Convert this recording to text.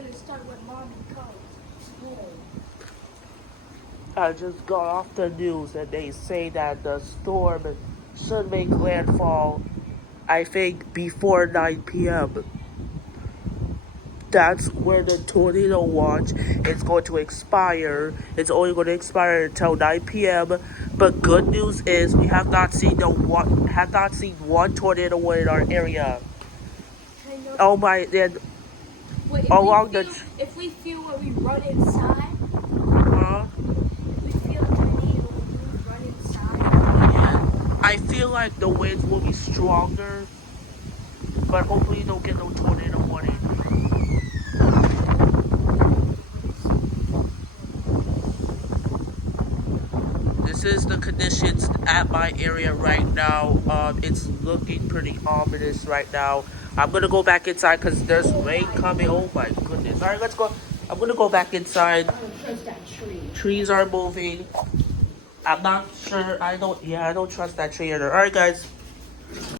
gonna start when mommy comes home. I just got off the news and they say that the storm should make landfall, I think, before 9 p.m. That's where the tornado watch is going to expire. It's only going to expire until 9 p.m. But good news is we have not seen one tornado in our area. Kind of. Oh my! Then Wait, along if we feel when we run inside, if we feel the tornado when we run inside. I feel like the winds will be stronger, but hopefully you don't get no tornado warning. This is the conditions at my area right now. It's looking pretty ominous right now. I'm gonna go back inside because there's rain coming. Oh my goodness! All right, let's go. I'm gonna go back inside. I don't trust that tree. Trees are moving. I'm not sure. I don't trust that tree either. All right, guys.